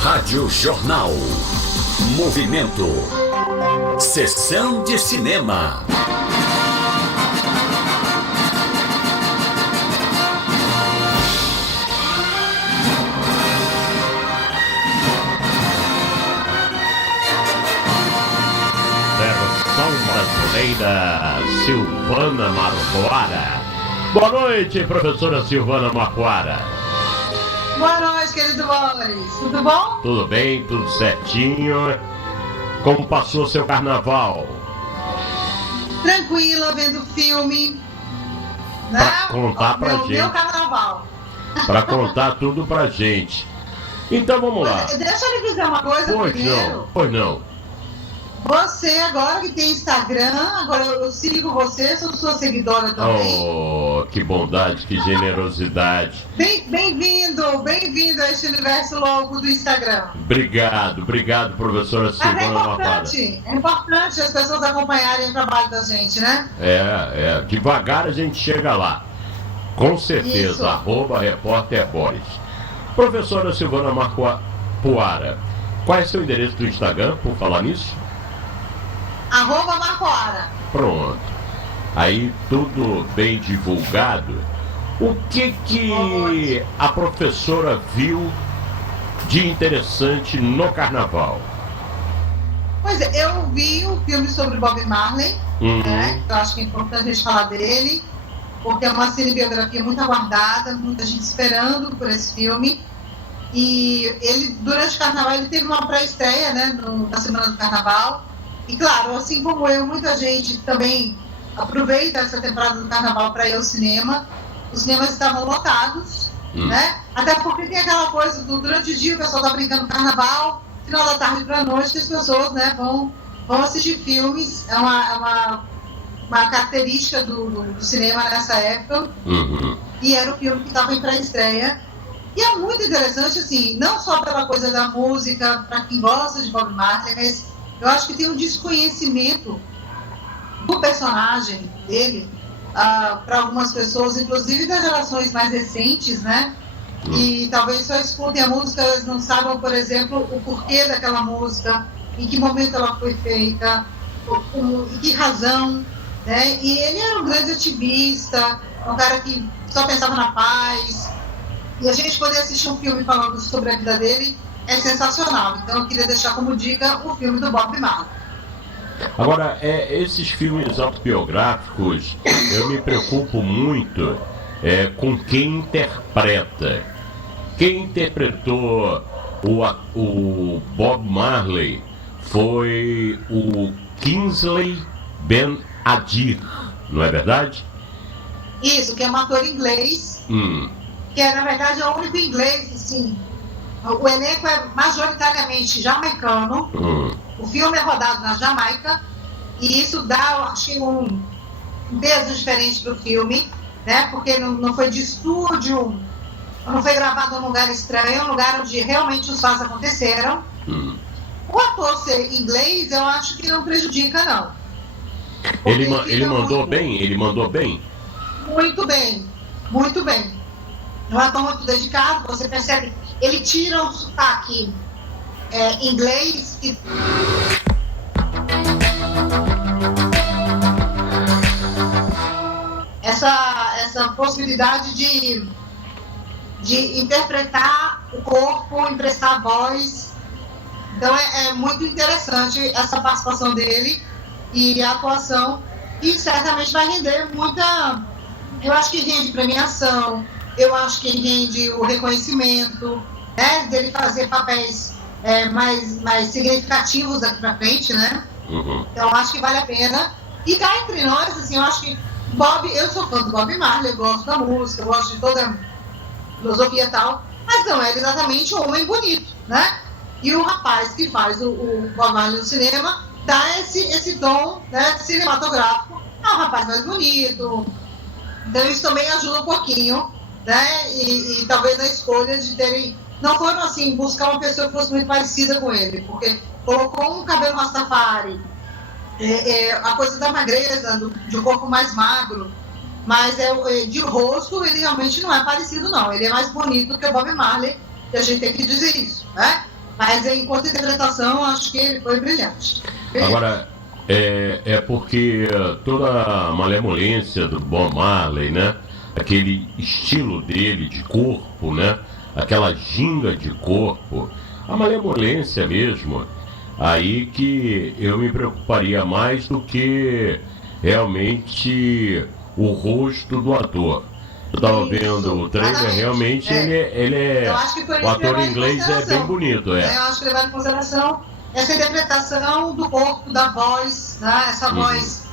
Rádio Jornal. Movimento. Sessão de cinema. Versão brasileira, Silvana Marcoara. Boa noite, professora Silvana Marcoara. Boa noite, querido Boris. Tudo bom? Tudo bem, tudo certinho. Como passou seu carnaval? Tranquila, vendo filme. Né? Pra contar pra gente. Meu carnaval. Pra contar tudo pra gente. Então vamos lá. Deixa eu lhe dizer uma coisa primeiro. Pois não. Você agora que tem Instagram, agora eu sigo você, sou sua seguidora também. Oh, que bondade, que generosidade. Bem-vindo a este universo louco do Instagram. Obrigado, professora Silvana Marcoara. É importante as pessoas acompanharem o trabalho da gente, né? Devagar a gente chega lá. Com certeza, Isso. @repórter Boris. Professora Silvana Marcoara, qual é seu endereço do Instagram, por falar nisso? @Marcoara. Pronto. Aí tudo bem divulgado. O que a professora viu de interessante no carnaval? Pois é, eu vi um filme sobre Bob Marley, né? Eu acho que é importante a gente falar dele, porque é uma cinebiografia muito aguardada, muita gente esperando por esse filme. E ele, durante o carnaval, ele teve uma pré-estreia, né, na semana do carnaval. E claro, assim como eu, muita gente também aproveita essa temporada do carnaval para ir ao cinema. Os cinemas estavam lotados, né? Até porque tem aquela coisa durante o dia o pessoal está brincando no carnaval, final da tarde para a noite as pessoas, né, vão assistir filmes. É uma característica do cinema nessa época. E era o filme que estava em pré-estreia. E é muito interessante, assim, não só pela coisa da música, para quem gosta de Bob Marley, mas eu acho que tem um desconhecimento do personagem dele para algumas pessoas, inclusive das gerações mais recentes, né? E talvez só escutem a música, elas não saibam, por exemplo, o porquê daquela música, em que momento ela foi feita, em que razão, né? E ele era um grande ativista, um cara que só pensava na paz. E a gente poder assistir um filme falando sobre a vida dele é sensacional. Então eu queria deixar como dica o filme do Bob Marley. Agora, esses filmes autobiográficos, eu me preocupo muito com quem interpreta. Quem interpretou o Bob Marley foi o Kingsley Ben-Adir, não é verdade? Isso, que é um ator inglês, que na verdade é o único inglês, assim. O elenco é majoritariamente jamaicano. O filme é rodado na Jamaica e isso dá, acho que, um peso diferente para o filme, né? Porque não foi de estúdio, não foi gravado num lugar estranho, é um lugar onde realmente os fatos aconteceram. O ator ser inglês, eu acho que não prejudica, não. Ele mandou bem? Ele mandou bem? Muito bem, muito bem. É um ator muito dedicado, você percebe, ele tira o sotaque inglês e... Essa possibilidade de interpretar o corpo, emprestar a voz. Então é muito interessante essa participação dele e a atuação, e certamente vai render muita... Eu acho que rende premiação, eu acho que rende o reconhecimento, né, dele fazer papéis mais significativos daqui pra frente, né? Então acho que vale a pena. E cá entre nós, assim, eu acho que eu sou fã do Bob Marley, eu gosto da música, eu gosto de toda a filosofia e tal, mas não é exatamente um homem bonito, né? E o rapaz que faz o Bob Marley no cinema dá esse tom, né, cinematográfico. É um rapaz mais bonito, então isso também ajuda um pouquinho, né? E talvez na escolha de terem... Não foram assim buscar uma pessoa que fosse muito parecida com ele, porque colocou um cabelo rastafari, a coisa da magreza, de um corpo mais magro, mas de rosto ele realmente não é parecido, não. Ele é mais bonito do que o Bob Marley, e a gente tem que dizer isso, né? Mas enquanto interpretação, acho que ele foi brilhante. Agora, é porque toda a malemolência do Bob Marley, né? Aquele estilo dele de corpo, né? Aquela ginga de corpo, a malemolência mesmo, aí que eu me preocuparia mais do que realmente o rosto do ator. Eu estava vendo o trailer, realmente ele é. O ator inglês é bem bonito, Eu acho que levar em consideração essa interpretação do corpo, da voz, né? Essa voz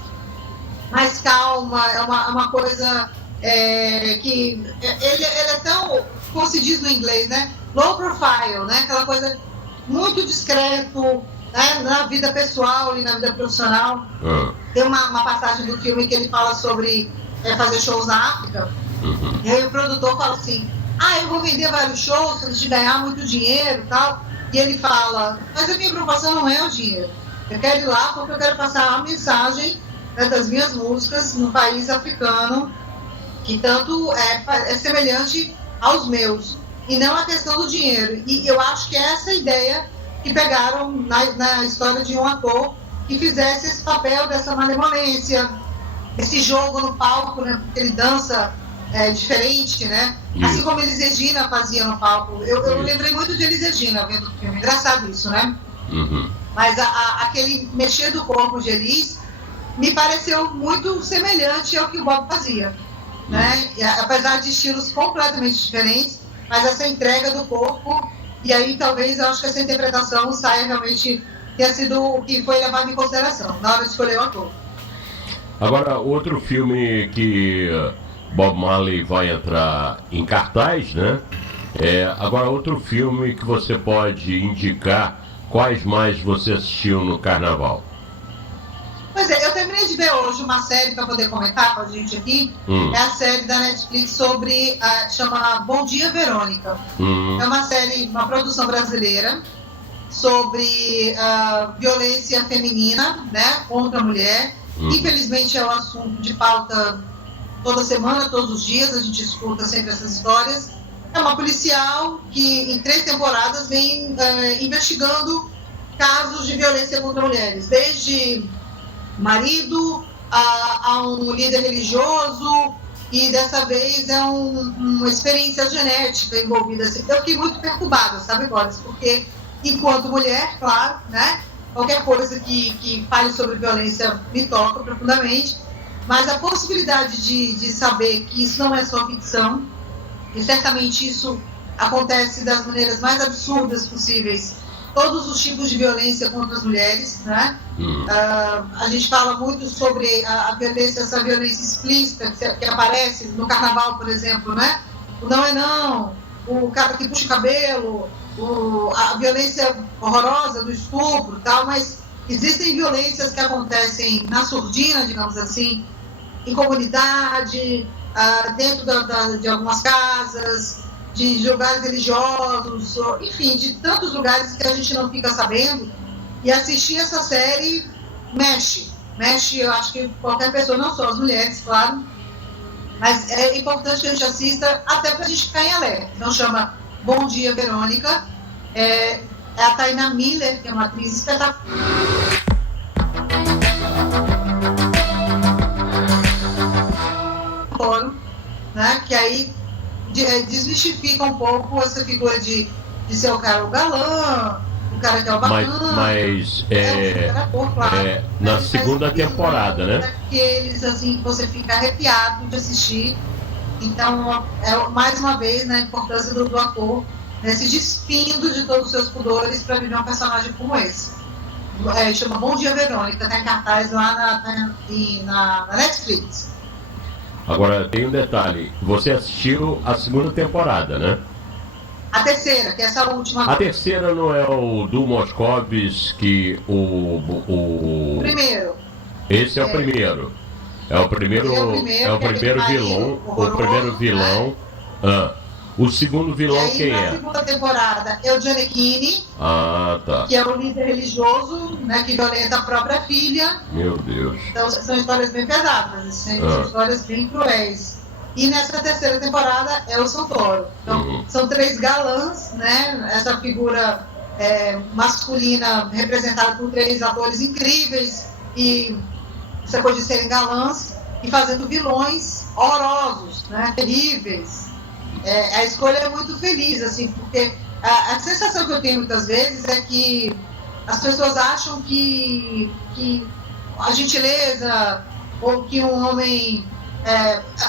mais calma, é uma coisa que ele é tão, como se diz no inglês, né? Low profile, né? Aquela coisa muito discreto, né? Na vida pessoal e na vida profissional. Tem uma passagem do filme que ele fala sobre fazer shows na África. E aí o produtor fala assim: eu vou vender vários shows antes de ganhar muito dinheiro e tal. E ele fala: mas a minha preocupação não é o dinheiro, eu quero ir lá porque eu quero passar a mensagem, né, das minhas músicas no país africano, que tanto é semelhante aos meus, e não a questão do dinheiro. E eu acho que é essa ideia que pegaram na história de um ator que fizesse esse papel dessa malemolência, esse jogo no palco, né, porque ele dança diferente, né? Assim como Elis Regina fazia no palco. Eu lembrei muito de Elis Regina vendo o filme. Engraçado isso, né? Mas aquele mexer do corpo de Elis me pareceu muito semelhante ao que o Bob fazia, né? E, apesar de estilos completamente diferentes, mas essa entrega do corpo, e aí talvez eu acho que essa interpretação saia realmente, tenha sido o que foi levado em consideração na hora de escolher o ator. Agora, outro filme que Bob Marley vai entrar em cartaz, né? Agora, outro filme que você pode indicar, quais mais você assistiu no Carnaval? Pois eu terminei de ver hoje uma série para poder comentar com a gente aqui. É a série da Netflix sobre, chama Bom Dia, Verônica. É uma série, uma produção brasileira sobre violência feminina, né, contra a mulher. Infelizmente é um assunto de pauta toda semana, todos os dias, a gente escuta sempre essas histórias. É uma policial que em 3 temporadas vem investigando casos de violência contra mulheres, desde marido a um líder religioso, e dessa vez é uma experiência genética envolvida. Assim. Eu fiquei muito perturbada, sabe, Boris? Porque enquanto mulher, claro, né, qualquer coisa que fale sobre violência me toca profundamente, mas a possibilidade de saber que isso não é só ficção, e certamente isso acontece das maneiras mais absurdas possíveis, todos os tipos de violência contra as mulheres, né? A gente fala muito sobre a violência, essa violência explícita que aparece no Carnaval, por exemplo, né? O não é não, o cara que puxa o cabelo, a violência horrorosa do estupro e tal, mas existem violências que acontecem na surdina, digamos assim, em comunidade, dentro de algumas casas, de lugares religiosos, enfim, de tantos lugares que a gente não fica sabendo. E assistir essa série mexe, eu acho que qualquer pessoa, não só as mulheres, claro, mas é importante que a gente assista até para a gente ficar em alerta. Então chama Bom Dia, Verônica. É a Taina Miller, que é uma atriz espetacular. Né, que aí desmistifica um pouco essa figura de ser o cara o galã, o cara que é o bacana. Mas na segunda temporada, né? Aqueles, assim, que você fica arrepiado de assistir. Então, mais uma vez, né, a importância do ator, né, se despindo de todos os seus pudores para viver um personagem como esse. Chama Bom Dia, Verônica, tá em cartaz lá na Netflix. Agora, tem um detalhe. Você assistiu a segunda temporada, né? A terceira, que é essa última. A terceira não é o do Moscovis, que o primeiro. Esse é o primeiro. É o primeiro vilão. O primeiro vilão. Né? O segundo vilão aí, quem é? Na segunda temporada é o Gianecchini, tá. Que é o líder religioso, né, que violenta a própria filha. Meu Deus. Então são histórias bem pesadas, são histórias bem cruéis. E nessa terceira temporada é o Santoro. Então são 3 galãs, né? Essa figura masculina representada por 3 atores incríveis, e essa coisa de serem galãs e fazendo vilões horrorosos, né, terríveis. A escolha é muito feliz, assim, porque a sensação que eu tenho muitas vezes é que as pessoas acham que a gentileza, ou que um homem...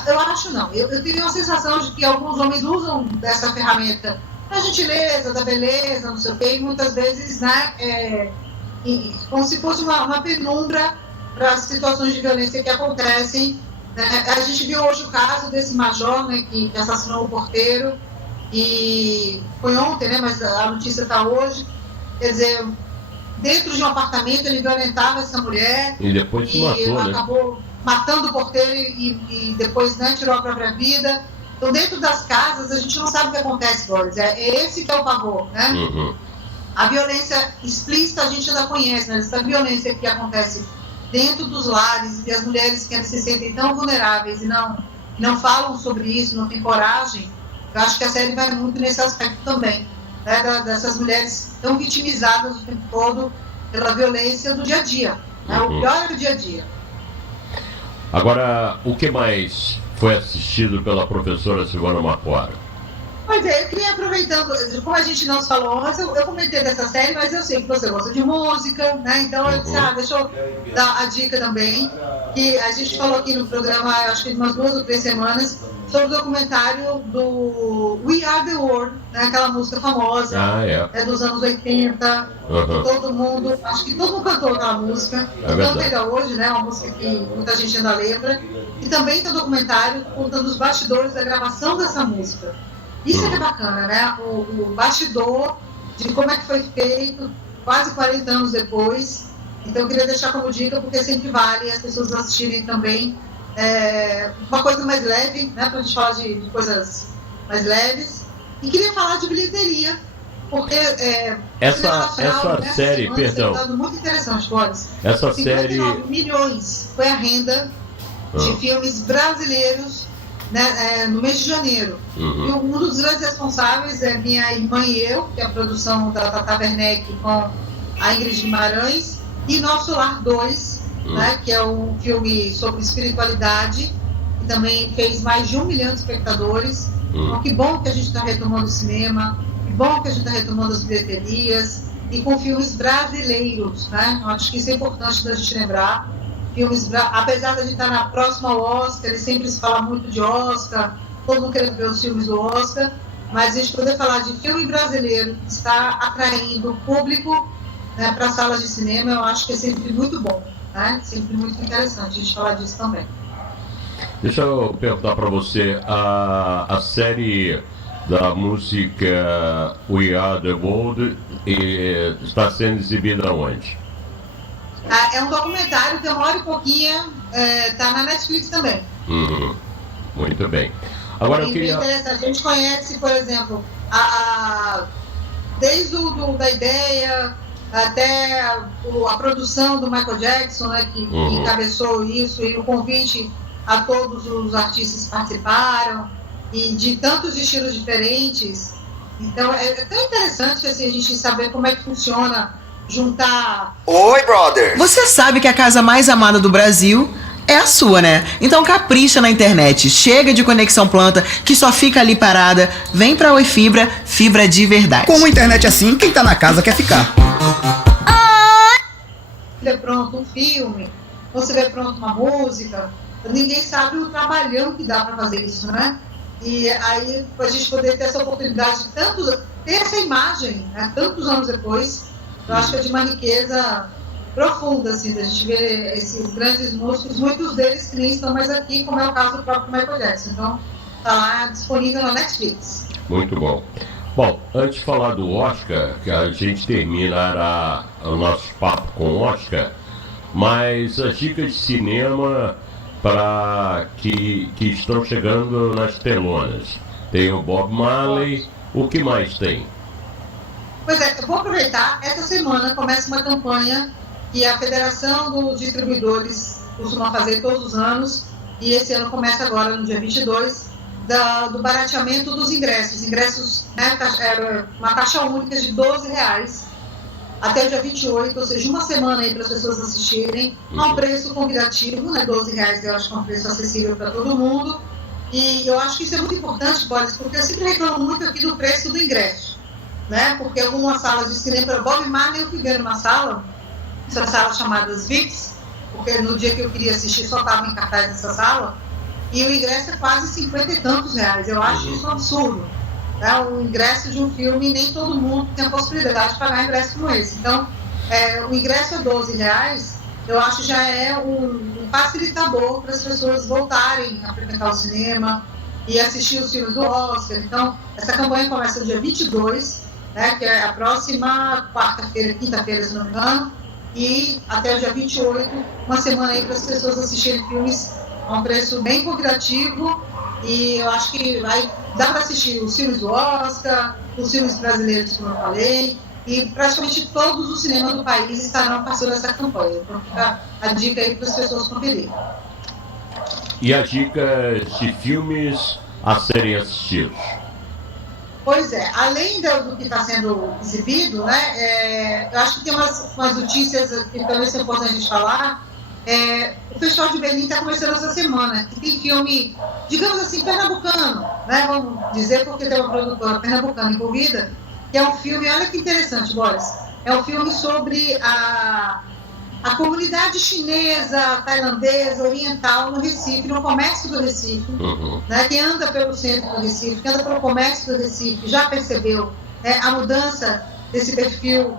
eu acho não. Eu tenho a sensação de que alguns homens usam dessa ferramenta da gentileza, da beleza, não sei o quê, e muitas vezes, né, como se fosse uma penumbra para as situações de violência que acontecem. A gente viu hoje o caso desse major, né, que assassinou o porteiro, e foi ontem, né, mas a notícia está hoje. Quer dizer, dentro de um apartamento ele violentava essa mulher e depois se matou, acabou matando o porteiro e depois, né, tirou a própria vida. Então, dentro das casas, a gente não sabe o que acontece, Boris. É esse que é o pavor, né? Uhum. A violência explícita a gente ainda conhece, né? Essa violência que acontece dentro dos lares, e as mulheres que se sentem tão vulneráveis e não falam sobre isso, não têm coragem. Eu acho que a série vai muito nesse aspecto também, né? Dessas mulheres tão vitimizadas o tempo todo pela violência do dia a dia, né? O pior é o dia a dia. Agora, o que mais foi assistido pela professora Silvana Marcoara? Pois é, eu queria, aproveitando, como a gente não se falou, mas eu comentei dessa série, mas eu sei que você gosta de música, né? Então eu disse, deixa eu dar a dica também, que a gente falou aqui no programa, acho que umas 2 ou 3 semanas, sobre o documentário do We Are The World, né? Aquela música famosa, dos anos 80, que todo mundo, acho que todo mundo cantou aquela música, canta ainda hoje, né? Uma música que muita gente ainda lembra, e também tem um documentário contando os bastidores da gravação dessa música. Isso é que é bacana, né? O bastidor de como é que foi feito quase 40 anos depois. Então eu queria deixar como dica, porque sempre vale as pessoas assistirem também. Uma coisa mais leve, né? Para a gente falar de coisas mais leves. E queria falar de bilheteria, porque essa série, perdão. Muito interessante, Boris. Essa 59 série milhões foi a renda de filmes brasileiros, né, no mês de janeiro. E um dos grandes responsáveis é minha irmã e eu, que é a produção da Tata Werneck com a Ingrid Guimarães, e Nosso Lar 2, né, que é um filme sobre espiritualidade, que também fez mais de 1 milhão de espectadores. Então, que bom que a gente está retomando o cinema, que bom que a gente está retomando as bilheterias, e com filmes brasileiros, né? Eu acho que isso é importante da gente lembrar. Apesar de a gente estar na próxima ao Oscar, ele sempre se fala muito de Oscar, todo mundo querendo ver os filmes do Oscar, mas a gente poder falar de filme brasileiro que está atraindo o público, né, para salas de cinema, eu acho que é sempre muito bom, né? Sempre muito interessante a gente falar disso também. Deixa eu perguntar para você, a série da música We Are The World está sendo exibida onde? É um documentário, tem 1 hora e pouquinho, tá na Netflix também. Muito bem. Agora eu queria... A gente conhece, por exemplo, desde da ideia até a produção do Michael Jackson, né, que encabeçou isso, e o convite a todos os artistas que participaram, e de tantos estilos diferentes. Então é tão interessante assim, a gente saber como é que funciona juntar... Oi, brother! Você sabe que a casa mais amada do Brasil é a sua, né? Então capricha na internet, chega de conexão planta, que só fica ali parada, vem pra Oi Fibra, fibra de verdade. Com uma internet assim, quem tá na casa quer ficar. Vê pronto um filme, você vê pronto uma música, ninguém sabe o trabalhão que dá pra fazer isso, né? E aí, a gente poder ter essa oportunidade de ter essa imagem, né, tantos anos depois, eu acho que é de uma riqueza profunda, assim, da gente ver esses grandes músicos, muitos deles que nem estão mais aqui, como é o caso do próprio Michael Jackson. Então, está lá disponível na Netflix. Muito bom. Bom, antes de falar do Oscar, que a gente terminará o nosso papo com o Oscar, mas as dicas de cinema para que estão chegando nas telonas. Tem o Bob Marley, o que mais tem? Pois é, eu vou aproveitar, essa semana começa uma campanha que a Federação dos Distribuidores costuma fazer todos os anos, e esse ano começa agora no dia 22, do barateamento dos ingressos. Ingressos, né, era uma taxa única de R$12 até o dia 28, ou seja, uma semana aí para as pessoas assistirem, a um preço convidativo, né, R$12 eu acho que é um preço acessível para todo mundo. E eu acho que isso é muito importante, Boris, porque eu sempre reclamo muito aqui do preço do ingresso, né, porque algumas salas de cinema, Bob Marley eu fui numa sala, essas salas chamadas VIPs, porque no dia que eu queria assistir só estava em cartaz nessa sala, e o ingresso é quase 50 e tantos reais. Eu acho isso um absurdo. Né? O ingresso de um filme, nem todo mundo tem a possibilidade de pagar ingresso como esse. Então, o ingresso é R$12, eu acho que já é um facilitador para as pessoas voltarem a frequentar o cinema e assistir os filmes do Oscar. Então, essa campanha começa no dia 22, né, que é a próxima quarta-feira, quinta-feira, se não me engano, e até o dia 28, uma semana aí para as pessoas assistirem filmes a um preço bem convidativo, e eu acho que dá para assistir os filmes do Oscar, os filmes brasileiros, como eu falei, e praticamente todos os cinemas do país estarão passando essa campanha. Então fica a dica aí para as pessoas conferirem. E a dica de filmes a serem assistidos? Pois é, além do que está sendo exibido, né, eu acho que tem umas notícias que também são importantes a gente falar. O Festival de Berlim está começando essa semana, que tem filme, digamos assim, pernambucano, né? Vamos dizer, porque tem uma produtora pernambucana envolvida, que é um filme, olha que interessante, Boris, é um filme sobre a comunidade chinesa, tailandesa, oriental no Recife, no comércio do Recife, né? Quem anda pelo centro do Recife, quem anda pelo comércio do Recife, já percebeu a mudança desse perfil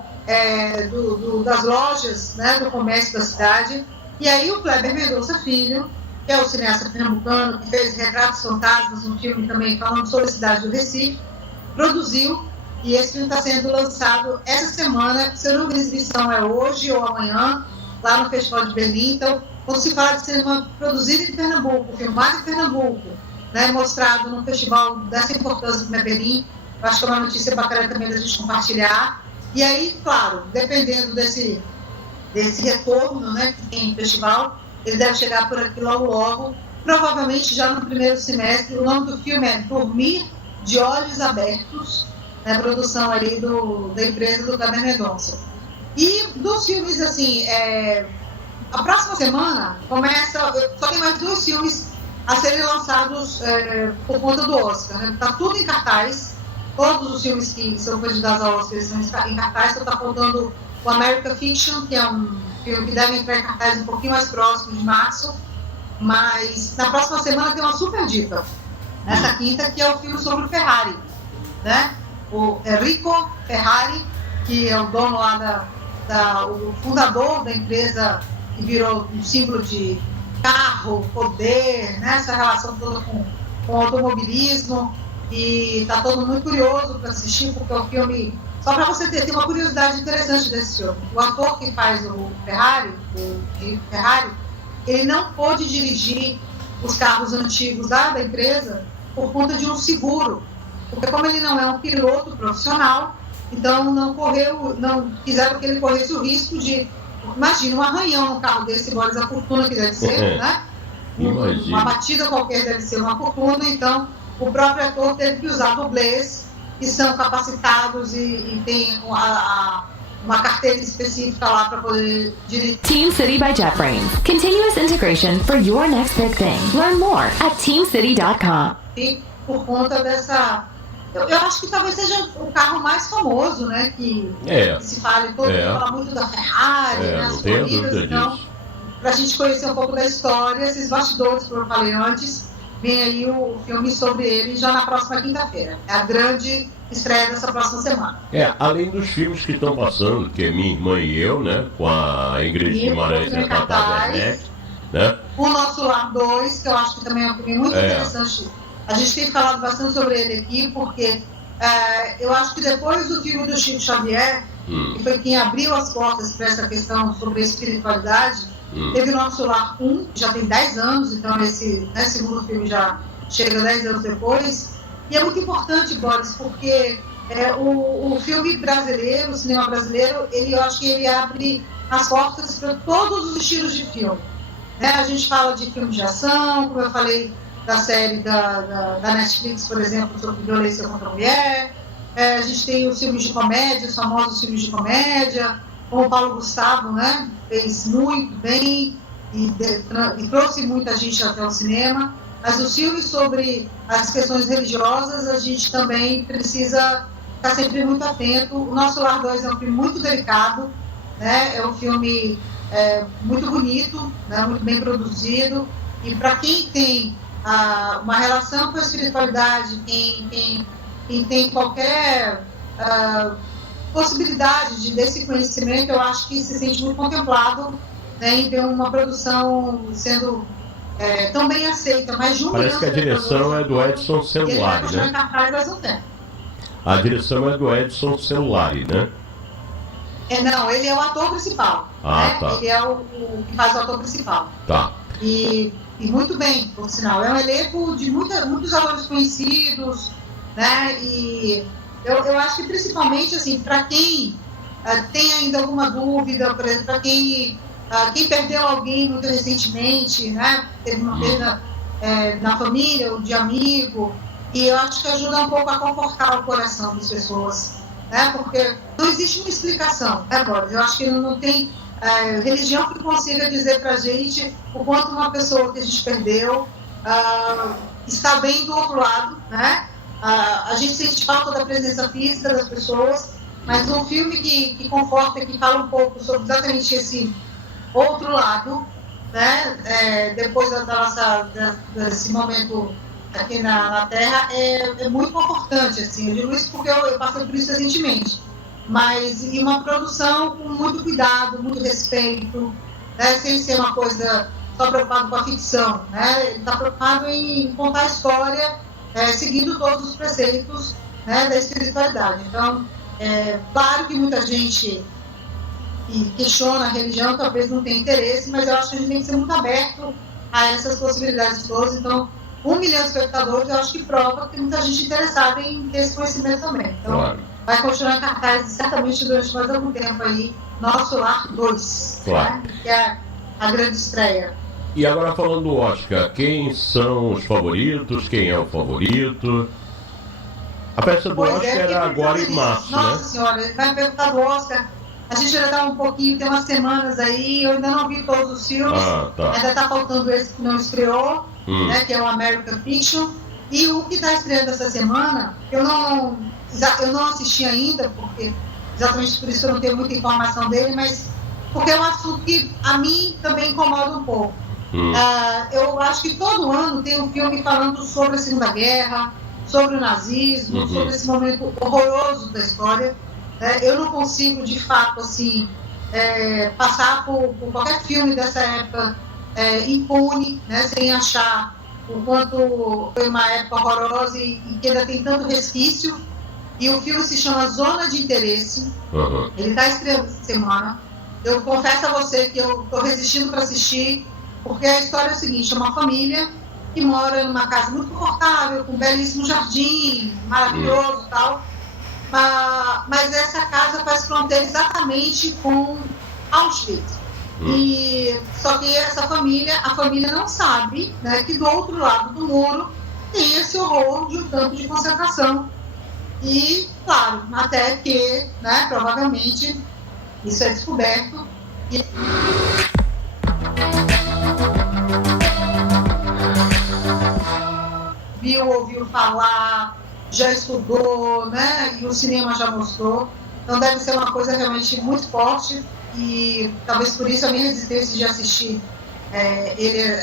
das lojas, né, do comércio da cidade. E aí o Kleber Mendonça Filho, que é o cineasta pernambucano, que fez Retratos Fantasmas, um filme também falando sobre a cidade do Recife, produziu, e esse filme está sendo lançado essa semana, se eu não me engano, a exibição é hoje ou amanhã, lá no Festival de Berlim. Então, quando se fala de cinema produzido em Pernambuco, filmado em Pernambuco, né, mostrado num festival dessa importância como é Berlim, eu acho que é uma notícia bacana também da gente compartilhar. E aí, claro, dependendo desse retorno, né, que tem em festival, ele deve chegar por aqui logo, provavelmente já no primeiro semestre. O nome do filme é Dormir de Olhos Abertos, né, produção ali da empresa do Kleber Mendonça. E dos filmes, assim, a próxima semana começa, só tem mais 2 filmes a serem lançados por conta do Oscar, né? Tá tudo em cartaz, todos os filmes que são candidatos ao Oscar estão em cartaz, só está faltando o American Fiction, que é um filme que deve entrar em cartaz um pouquinho mais próximo de março, mas na próxima semana tem uma super dica, nessa quinta, que é o filme sobre o Ferrari, né? O Enrico Ferrari, que é o dono lá o fundador da empresa que virou um símbolo de carro, poder, né? Essa relação toda com o automobilismo, e está todo mundo muito curioso para assistir, porque o filme, só para você ter uma curiosidade interessante desse filme, o ator que faz o Ferrari, ele não pôde dirigir os carros antigos da empresa por conta de um seguro, porque como ele não é um piloto profissional, então não quiseram que ele corresse o risco de, imagina, um arranhão no carro desse, embora a fortuna que deve ser, né? Uma batida qualquer deve ser uma fortuna. Então o próprio ator teve que usar dublês que são capacitados e tem uma carteira específica lá para poder dirigir. Team City by JetBrains. Continuous integration for your next big thing. Learn more at teamcity.com. E por conta dessa, eu acho que talvez seja o carro mais famoso, né? Que se fale, todo mundo fala muito da Ferrari, né, as corridas. Então, para a gente conhecer um pouco da história, esses bastidores que eu falei antes, vem aí o filme sobre ele já na próxima quinta-feira. É a grande estreia dessa próxima semana. Além dos filmes que estão passando, que é Minha Irmã e Eu, né? Com a Ingrid Guimarães e a Tata Werneck, né? O Nosso Lar 2, que eu acho que também é um filme muito interessante. A gente tem falado bastante sobre ele aqui, porque eu acho que depois do filme do Chico Xavier, que foi quem abriu as portas para essa questão sobre a espiritualidade, teve o Nosso Lar 1, que já tem 10 anos, então esse segundo filme já chega 10 anos depois. E é muito importante, Boris, porque o filme brasileiro, o cinema brasileiro, eu acho que ele abre as portas para todos os estilos de filme. Né? A gente fala de filme de ação, como eu falei, da série da Netflix, por exemplo, sobre violência contra a mulher. A gente tem os filmes de comédia, os famosos filmes de comédia, como o Paulo Gustavo, né, fez muito bem e trouxe muita gente até o cinema. Mas os filmes sobre as questões religiosas, a gente também precisa estar sempre muito atento. O Nosso Lar 2 é um filme muito delicado, né? É um filme muito bonito, né? Muito bem produzido. E para quem tem uma relação com a espiritualidade, quem tem qualquer possibilidade desse conhecimento, eu acho que se sente muito contemplado, né, em ver uma produção sendo tão bem aceita. Mais de um Parece que a direção é do Edson Celulari, né? A direção é do Edson Celulari, né? Não, ele é o ator principal. Ah, né? tá. Ele é o que faz o ator principal. Tá. E muito bem, por sinal. É um elenco de muitos atores conhecidos, né? E eu acho que principalmente, assim, para quem tem ainda alguma dúvida, por exemplo, para quem perdeu alguém muito recentemente, né? Teve uma perda na família ou de amigo, e eu acho que ajuda um pouco a confortar o coração das pessoas, né? Porque não existe uma explicação agora. Eu acho que não tem religião que consiga dizer pra gente o quanto uma pessoa que a gente perdeu está bem do outro lado, né? A gente sente falta da presença física das pessoas, mas um filme que conforta, que fala um pouco sobre exatamente esse outro lado, né? Depois desse momento aqui na Terra, é muito confortante, assim. Eu digo isso porque eu passei por isso recentemente. Mas em uma produção com muito cuidado, muito respeito, né? Sem ser uma coisa só preocupada com a ficção, né? Ele está preocupado em contar a história, seguindo todos os preceitos, né, da espiritualidade. Então, claro que muita gente questiona a religião, talvez não tenha interesse, mas eu acho que a gente tem que ser muito aberto a essas possibilidades todas. Então, 1 milhão de espectadores, eu acho que prova que tem muita gente interessada em ter esse conhecimento também. Então, claro, vai continuar em cartaz certamente durante mais algum tempo aí, Nosso Lar 2, claro, né, que é a grande estreia. E agora falando do Oscar, quem são os favoritos? Quem é o favorito? A peça do Oscar era agora em março, Nossa, né? Nossa senhora, ele vai perguntar do Oscar. A gente ainda está um pouquinho, tem umas semanas aí, eu ainda não vi todos os filmes, tá. Ainda está faltando esse que não estreou, né, que é o American Fiction, e o que está estreando essa semana, eu não assisti ainda, porque exatamente por isso eu não tenho muita informação dele, mas porque é um assunto que a mim também incomoda um pouco. Eu acho que todo ano tem um filme falando sobre a Segunda Guerra, sobre o nazismo, sobre esse momento horroroso da história. Eu não consigo, de fato, assim, passar por qualquer filme dessa época impune, né, sem achar o quanto foi uma época horrorosa e que ainda tem tanto resquício. E o filme se chama Zona de Interesse. Ele está estreando essa semana. Eu confesso a você que eu estou resistindo para assistir, porque a história é o seguinte: é uma família que mora numa casa muito confortável, com um belíssimo jardim, maravilhoso e tal. Mas essa casa faz fronteira exatamente com Auschwitz. Só que a família não sabe, né, que do outro lado do muro tem esse horror de um campo de concentração. E, claro, até que, né, provavelmente, isso é descoberto. Ouviu falar, já estudou, né? E o cinema já mostrou. Então deve ser uma coisa realmente muito forte, e talvez por isso a minha resistência de assistir ele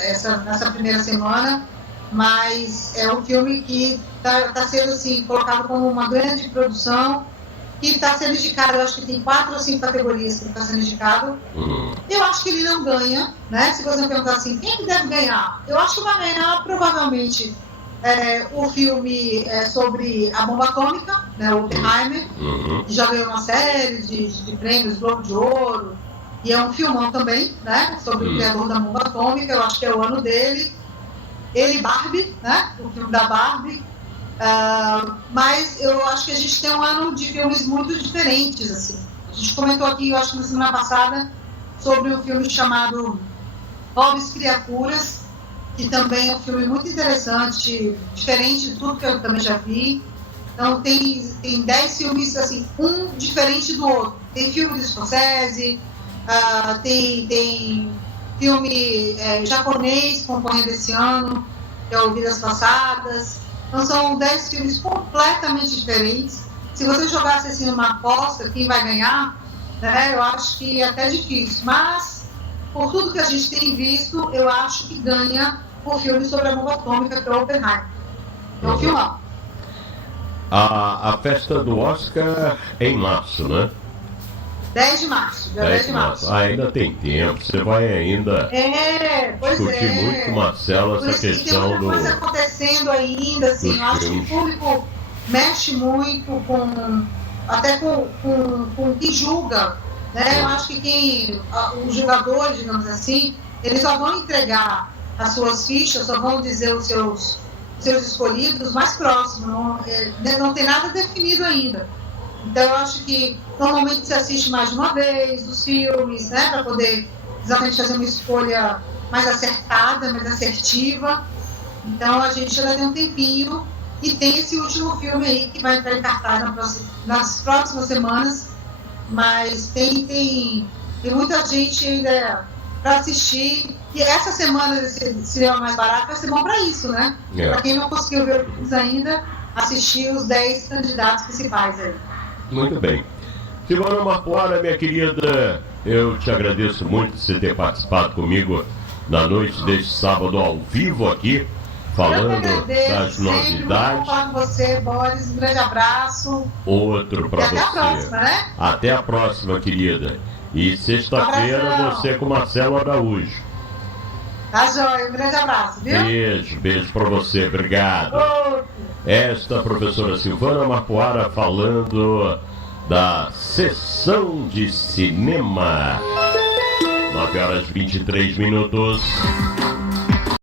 nessa primeira semana. Mas é um filme que está sendo assim, colocado como uma grande produção, que está sendo indicado, eu acho que tem 4 ou 5 categorias que ele está sendo indicado. Eu acho que ele não ganha, né? Se você me perguntar assim, quem que deve ganhar? Eu acho que vai ganhar provavelmente o filme sobre a bomba atômica, né, o Oppenheimer, que já ganhou uma série de prêmios, Globo de Ouro, e é um filmão também, né, sobre o criador da bomba atômica. Eu acho que é o ano dele. Ele, Barbie, né, o filme da Barbie. Mas eu acho que a gente tem um ano de filmes muito diferentes, assim. A gente comentou aqui, eu acho que na semana passada, sobre um filme chamado Pobres Criaturas, que também é um filme muito interessante, diferente de tudo que eu também já vi. Então tem 10 filmes, assim, um diferente do outro. Tem filme do Scorsese, tem filme japonês concorrendo esse ano, que é o Vidas Passadas. Então são 10 filmes completamente diferentes. Se você jogasse assim numa aposta, quem vai ganhar, né, eu acho que é até difícil. Mas, por tudo que a gente tem visto, eu acho que ganha o filme sobre a bomba atômica, que é o Oppenheimer. É um filmão. A festa do Oscar é em março, né? 10 de março. 10 de março. Ainda tem tempo, você vai ainda discutir muito com o Marcelo essa questão tem muita coisa acontecendo ainda, assim, eu acho que o público mexe muito até com quem julga, né? Eu acho que os jogadores, digamos assim, eles só vão entregar as suas fichas, só vão dizer os seus escolhidos mais próximos, não tem nada definido ainda. Então eu acho que normalmente se assiste mais de uma vez os filmes, né, para poder exatamente fazer uma escolha mais acertada, mais assertiva. Então a gente ainda tem um tempinho e tem esse último filme aí que vai entrar em cartaz nas próximas semanas, mas tem muita gente ainda para assistir. E essa semana desse cinema mais barato vai ser bom para isso, né? Para quem não conseguiu ver os ainda, assistir os 10 candidatos principais aí. Muito bem. Silvana Marpuara, minha querida, eu te agradeço muito por você ter participado comigo na noite deste sábado ao vivo aqui, falando das novidades. Falar com você, Boris, um grande abraço. Outro para você. Até a próxima, né? Até a próxima, querida. E sexta-feira você com Marcelo Araújo. Tá joia, um grande abraço, viu? Beijo para você, obrigado. Esta professora Silvana Marpuara falando da sessão de cinema. 9h23.